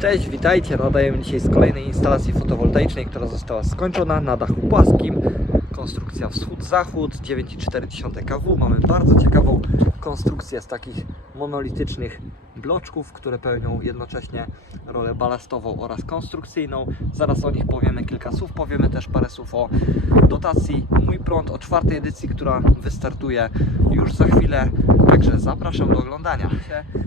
Cześć, witajcie. Nadajemy dzisiaj z kolejnej instalacji fotowoltaicznej, która została skończona na dachu płaskim. Konstrukcja wschód-zachód, 9,4 kW. Mamy bardzo ciekawą konstrukcję z takich monolitycznych bloczków, które pełnią jednocześnie rolę balastową oraz konstrukcyjną. Zaraz o nich powiemy kilka słów. Powiemy też parę słów o dotacji Mój Prąd, o czwartej edycji, która wystartuje już za chwilę. Także zapraszam do oglądania.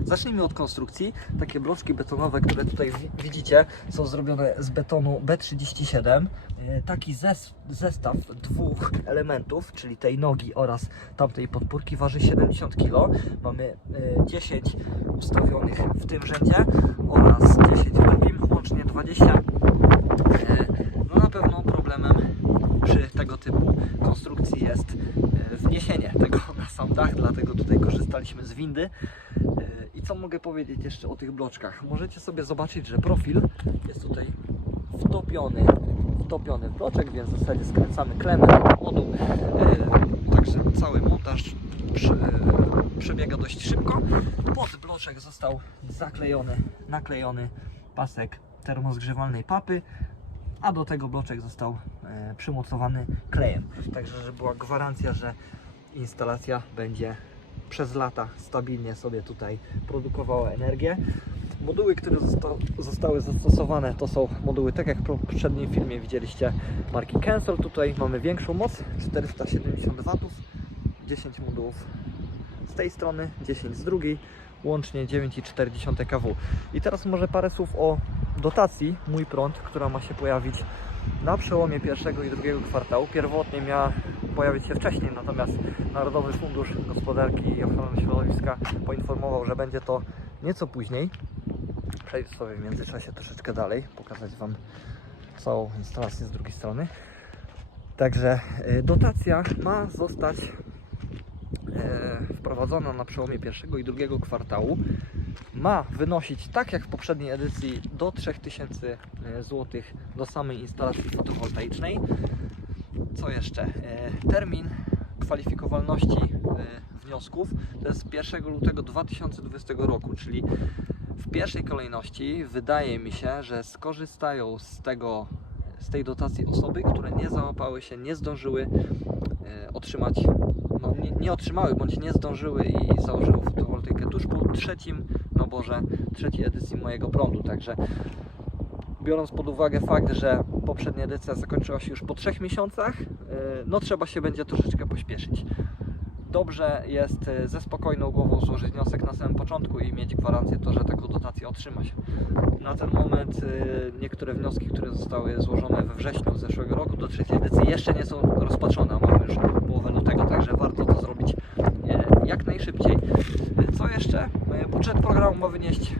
Zacznijmy od konstrukcji. Takie bloczki betonowe, które tutaj wi- widzicie, są zrobione z betonu B37. E, Taki zes- zestaw dwóch elementów, czyli tej nogi oraz tamtej podpórki waży 70 kg. Mamy e, 10 ustawionych w tym rzędzie oraz 10 w drugim, łącznie 20. E, No na pewno problemem przy tego typu konstrukcji jest e, wniesienie tego na sam dach, dlatego tutaj korzystaliśmy z windy. E, I co mogę powiedzieć jeszcze o tych bloczkach? Możecie sobie zobaczyć, że profil jest tutaj wtopiony, wtopiony w bloczek, więc w zasadzie skręcamy klemę do powodu. E, Także cały montaż e, przebiega dość szybko. Pod bloczek został zaklejony, naklejony pasek termozgrzewalnej papy, a do tego bloczek został przymocowany klejem. Także, żeby była gwarancja, że instalacja będzie przez lata stabilnie sobie tutaj produkowała energię. Moduły, które zosta zostały zastosowane, to są moduły, tak jak w poprzednim filmie widzieliście, marki Cancel. Tutaj mamy większą moc, 470 W, 10 modułów z tej strony, 10 z drugiej, łącznie 9,4 kW. I teraz może parę słów o dotacji Mój Prąd, która ma się pojawić na przełomie pierwszego i drugiego kwartału. Pierwotnie miała pojawić się wcześniej, natomiast Narodowy Fundusz Gospodarki i Ochrony Środowiska poinformował, że będzie to nieco później. Przejdę sobie w międzyczasie troszeczkę dalej, pokazać Wam całą instalację z drugiej strony. Także y, dotacja ma zostać wprowadzona na przełomie pierwszego i drugiego kwartału ma wynosić, tak jak w poprzedniej edycji, do 3000 zł do samej instalacji fotowoltaicznej. Co jeszcze? E, Termin kwalifikowalności e, wniosków to jest 1 lutego 2020 roku, czyli w pierwszej kolejności wydaje mi się, że skorzystają z tego z tej dotacji osoby, które nie załapały się, nie zdążyły e, otrzymać, no nie, nie otrzymały bądź nie zdążyły i założyły fotowoltaikę tuż po trzecim naborze, trzeciej edycji mojego prądu. Także biorąc pod uwagę fakt, że poprzednia edycja zakończyła się już po trzech miesiącach, e, no trzeba się będzie troszeczkę pośpieszyć. Dobrze jest e, ze spokojną głową złożyć wniosek na samym początku i mieć gwarancję to, że taką dotację otrzyma się. Na ten moment e, niektóre wnioski, które zostały złożone we wrześniu zeszłego roku do trzeciej edycji jeszcze nie są rozpatrzone, a mamy już połowę lutego, także warto to zrobić e, jak najszybciej. Co jeszcze? Budżet programu ma wynieść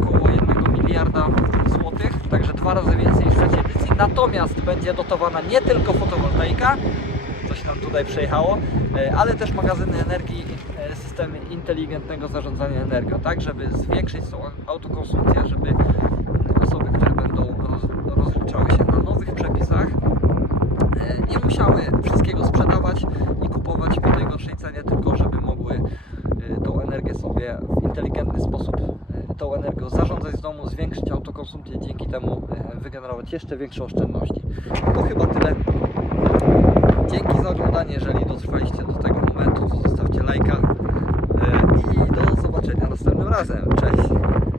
około 1 miliarda złotych, także dwa razy więcej niż w trzeciej edycji. Natomiast będzie dotowana nie tylko fotowoltaika, coś nam tutaj przejechało, e, ale też magazyny energii, e, systemy inteligentnego zarządzania energią, tak żeby zwiększyć tą autokonsumpcję, żeby osoby, które będą roz, rozliczały się na nowych przepisach, e, nie musiały wszystkiego sprzedawać i kupować po tej gorszej cenie, tylko żeby mogły tą energię sobie w inteligentny sposób tą energią zarządzać z domu, zwiększyć autokonsumpcję, dzięki temu wygenerować jeszcze większe oszczędności. To chyba tyle. Jeżeli dotrwaliście do tego momentu, to zostawcie lajka e, i do zobaczenia następnym razem. Cześć!